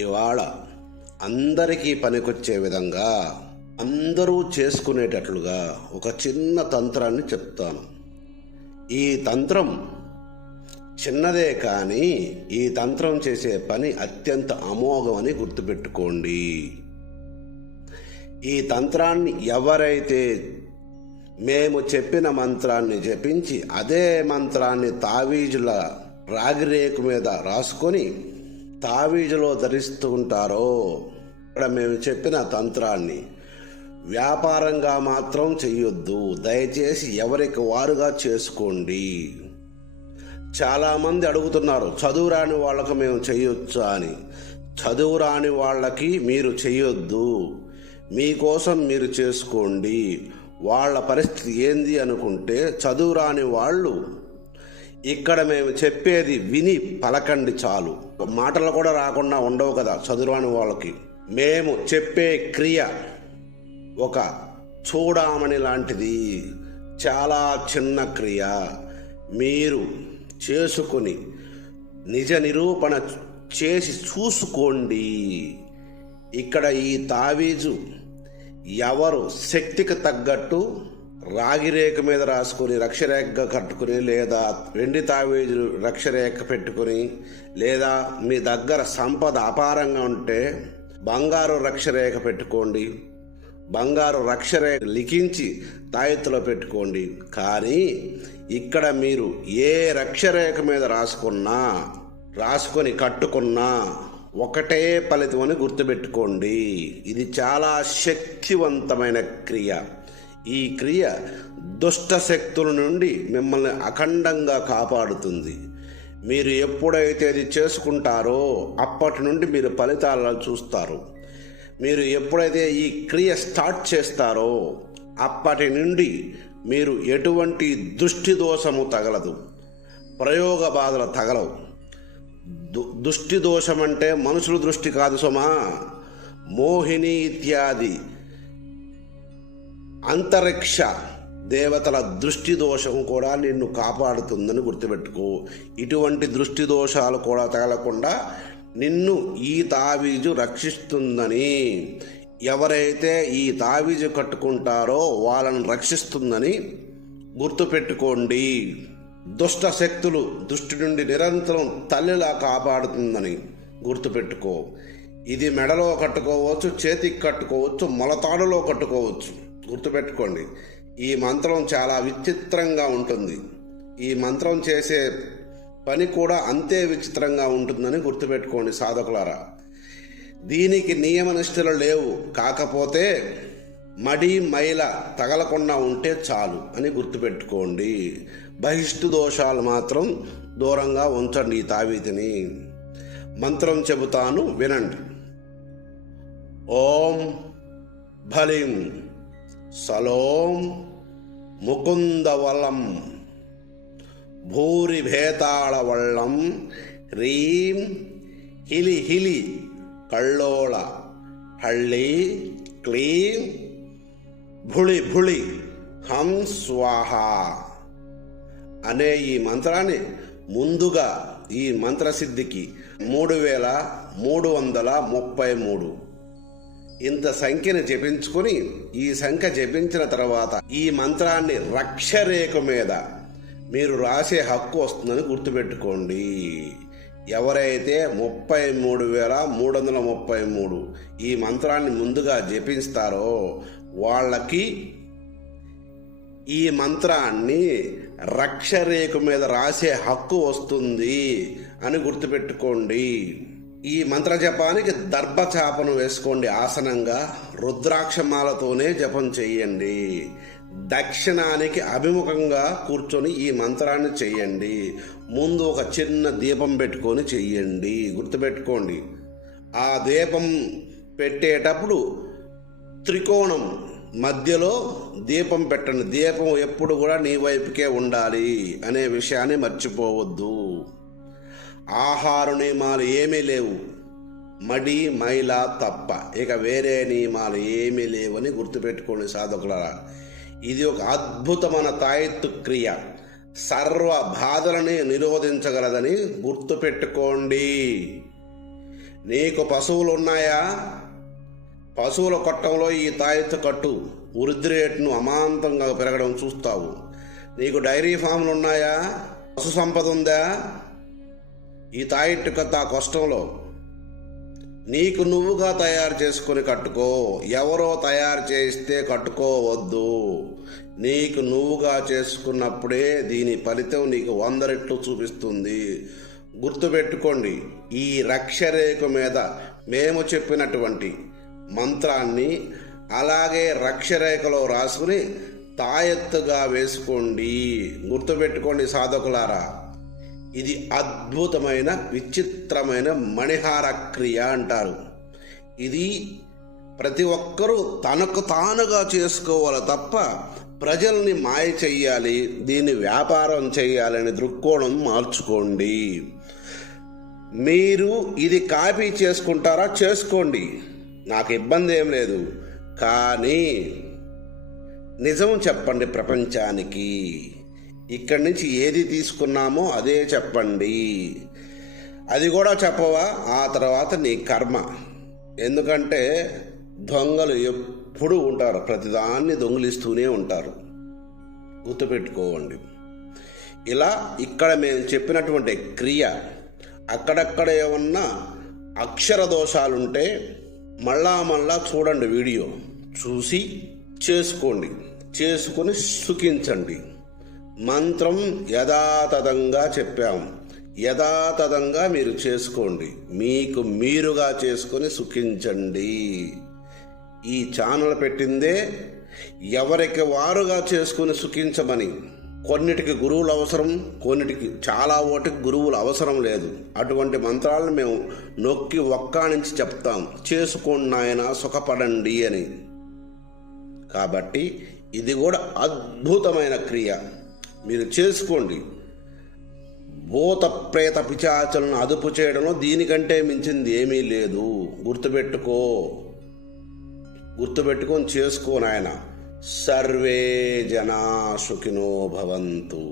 ఇవాళ అందరికీ పనికొచ్చే విధంగా అందరూ చేసుకునేటట్లుగా ఒక చిన్న తంత్రాన్ని చెప్తాను. ఈ తంత్రం చిన్నదే కానీ ఈ తంత్రం చేసే పని అత్యంత అమోఘమని గుర్తుపెట్టుకోండి. ఈ తంత్రాన్ని ఎవరైతే మేము చెప్పిన మంత్రాన్ని జపించి అదే మంత్రాన్ని తావీజుల రాగిరేకు మీద రాసుకొని తావీజులో ధరిస్తూ ఉంటారో, ఇక్కడ మేము చెప్పిన తంత్రాన్ని వ్యాపారంగా మాత్రం చెయ్యొద్దు. దయచేసి ఎవరికి వారుగా చేసుకోండి. చాలామంది అడుగుతున్నారు, చదువు రాని వాళ్ళకు మేము చెయ్యొచ్చా అని. చదువు రాని వాళ్ళకి మీరు చెయ్యొద్దు, మీకోసం మీరు చేసుకోండి. వాళ్ళ పరిస్థితి ఏంది అనుకుంటే, చదువు రాని వాళ్ళు ఇక్కడ మేము చెప్పేది విని పలకండి చాలు. మాటలు కూడా రాకుండా ఉండవు కదా చదువు రాని వాళ్ళకి. మేము చెప్పే క్రియ ఒక చూడామణి లాంటిది, చాలా చిన్న క్రియ. మీరు చేసుకుని నిజ నిరూపణ చేసి చూసుకోండి. ఇక్కడ ఈ తావీజు ఎవరు శక్తికి తగ్గట్టు రాగిరేఖ మీద రాసుకొని రక్షరేఖగా కట్టుకుని, లేదా వెండి తావీజు రక్షరేఖ పెట్టుకుని, లేదా మీ దగ్గర సంపద అపారంగా ఉంటే బంగారు రక్షరేఖ పెట్టుకోండి. బంగారు రక్షరేఖ లిఖించి తాయెత్తులో పెట్టుకోండి. కానీ ఇక్కడ మీరు ఏ రక్షరేఖ మీద రాసుకొని కట్టుకున్నా ఒకటే ఫలితం అని గుర్తుపెట్టుకోండి. ఇది చాలా శక్తివంతమైన క్రియ. ఈ క్రియ దుష్ట శక్తుల నుండి మిమ్మల్ని అఖండంగా కాపాడుతుంది. మీరు ఎప్పుడైతే ఇది చేసుకుంటారో అప్పటి నుండి మీరు ఫలితాలను చూస్తారు. మీరు ఎప్పుడైతే ఈ క్రియ స్టార్ట్ చేస్తారో అప్పటి నుండి మీరు ఎటువంటి దృష్టి దోషము తగలదు, ప్రయోగ బాధలు తగలవు. దృష్టి దోషం అంటే మనుషుల దృష్టి కాదు సుమా, మోహిని ఇత్యాది అంతరిక్ష దేవతల దృష్టి దోషం కూడా నిన్ను కాపాడుతుందని గుర్తుపెట్టుకో. ఇటువంటి దృష్టి దోషాలు కూడా తగలకుండా నిన్ను ఈ తావీజు రక్షిస్తుందని, ఎవరైతే ఈ తావీజు కట్టుకుంటారో వాళ్ళని రక్షిస్తుందని గుర్తుపెట్టుకోండి. దుష్ట శక్తులు దృష్టి నుండి నిరంతరం తల్లిలా కాపాడుతుందని గుర్తుపెట్టుకో. ఇది మెడలో కట్టుకోవచ్చు, చేతికి కట్టుకోవచ్చు, మొలతాడులో కట్టుకోవచ్చు. గుర్తుపెట్టుకోండి, ఈ మంత్రం చాలా విచిత్రంగా ఉంటుంది. ఈ మంత్రం చేసే పని కూడా అంతే విచిత్రంగా ఉంటుందని గుర్తుపెట్టుకోండి సాధకులారా. దీనికి నియమనిష్టలు లేవు, కాకపోతే మడి మైల తగలకుండా ఉంటే చాలు అని గుర్తుపెట్టుకోండి. బహిష్టు దోషాలు మాత్రం దూరంగా ఉంచండి. ఈ తావీతిని మంత్రం చెబుతాను, వినండి. ఓం భలిం సలోం ముకుందవలం భూరి భేతాళవళ్ళం హ్రీం హిలి హిలి కళ్ళోళ హళ్ళి క్లీం భుళి భుళి హం స్వాహ అనే ఈ మంత్రాన్ని ముందుగా ఈ మంత్రసిద్ధికి 3333 ఇంత సంఖ్యను జపించుకొని, ఈ సంఖ్య జపించిన తర్వాత ఈ మంత్రాన్ని రక్షరేఖ మీద మీరు రాసే హక్కు వస్తుందని గుర్తుపెట్టుకోండి. ఎవరైతే 33,333 ఈ మంత్రాన్ని ముందుగా జపిస్తారో వాళ్ళకి ఈ మంత్రాన్ని రక్షరేఖ మీద రాసే హక్కు వస్తుంది అని గుర్తుపెట్టుకోండి. ఈ మంత్ర జపానికి దర్భచాపను వేసుకోండి ఆసనంగా. రుద్రాక్షమాలతోనే జపం చెయ్యండి. దక్షిణానికి అభిముఖంగా కూర్చొని ఈ మంత్రాన్ని చెయ్యండి. ముందు ఒక చిన్న దీపం పెట్టుకొని చెయ్యండి. గుర్తుపెట్టుకోండి, ఆ దీపం పెట్టేటప్పుడు త్రికోణం మధ్యలో దీపం పెట్టండి. దీపం ఎప్పుడు కూడా నీ వైపుకే ఉండాలి అనే విషయాన్ని మర్చిపోవద్దు. ఆహార నియమాలు ఏమీ లేవు, మడి మైల తప్ప ఇక వేరే నియమాలు ఏమీ లేవని గుర్తుపెట్టుకోండి సాధకులారా. ఇది ఒక అద్భుతమైన తాయెత్తు క్రియ, సర్వ బాధలని నిరోధించగలదని గుర్తుపెట్టుకోండి. నీకు పశువులు ఉన్నాయా? పశువుల కొట్టంలో ఈ తాయెత్తు కట్టు, వృద్ధి రేటును అమాంతంగా పెరగడం చూస్తావు. నీకు డైరీ ఫామ్లు ఉన్నాయా? పశు సంపద ఉందా? ఈ తాయెట్టు కట్టు ఆ కష్టంలో నీకు నువ్వుగా తయారు చేసుకొని కట్టుకో. ఎవరో తయారు చేస్తే కట్టుకోవద్దు. నీకు నువ్వుగా చేసుకున్నప్పుడే దీని ఫలితం నీకు 100 రెట్లు చూపిస్తుంది. గుర్తుపెట్టుకోండి, ఈ రక్షరేఖ మీద మేము చెప్పినటువంటి మంత్రాన్ని అలాగే రక్షరేఖలో రాసుకుని తాయెత్తుగా వేసుకోండి. గుర్తుపెట్టుకోండి సాధకులారా, ఇది అద్భుతమైన విచిత్రమైన మణిహార క్రియ అంటారు. ఇది ప్రతి ఒక్కరూ తనకు తానుగా చేసుకోవాలి తప్ప ప్రజల్ని మాయ చెయ్యాలి, దీన్ని వ్యాపారం చేయాలని దృక్కోణం మార్చుకోండి. మీరు ఇది కాపీ చేసుకుంటారా? చేసుకోండి, నాకు ఇబ్బంది ఏం లేదు. కానీ నిజం చెప్పండి ప్రపంచానికి. ఇక్కడి నుంచి ఏది తీసుకున్నామో అదే చెప్పండి. అది కూడా చెప్పవా, ఆ తర్వాత నీ కర్మ. ఎందుకంటే దొంగలు ఎప్పుడూ ఉంటారు, ప్రతిదాన్ని దొంగిలిస్తూనే ఉంటారు. గుర్తుపెట్టుకోండి. ఇలా ఇక్కడ మేము చెప్పినటువంటి క్రియ అక్కడక్కడ ఏమన్నా అక్షర దోషాలుంటే మళ్ళా చూడండి, వీడియో చూసి చేసుకోండి, చేసుకొని సుఖించండి. మంత్రం యథాతథంగా చెప్పాం, యథాతథంగా మీరు చేసుకోండి, మీకు మీరుగా చేసుకొని సుఖించండి. ఈ ఛానల్ పెట్టిందే ఎవరికి వారుగా చేసుకొని సుఖించమని. కొన్నిటికి గురువులు అవసరం, కొన్నిటికి చాలా ఓటికి గురువులు అవసరం లేదు. అటువంటి మంత్రాలను మేము నొక్కి ఒక్కానించి చెప్తాం, చేసుకోండి నాయన సుఖపడండి అని. కాబట్టి ఇది కూడా అద్భుతమైన క్రియ, మీరు చేసుకోండి. భూత ప్రేత పిశాచాలను అదుపు చేయడంలో దీనికంటే మించింది ఏమీ లేదు. గుర్తుపెట్టుకొని చేసుకో నాయన. సర్వే జనా సుఖినో భవంతు.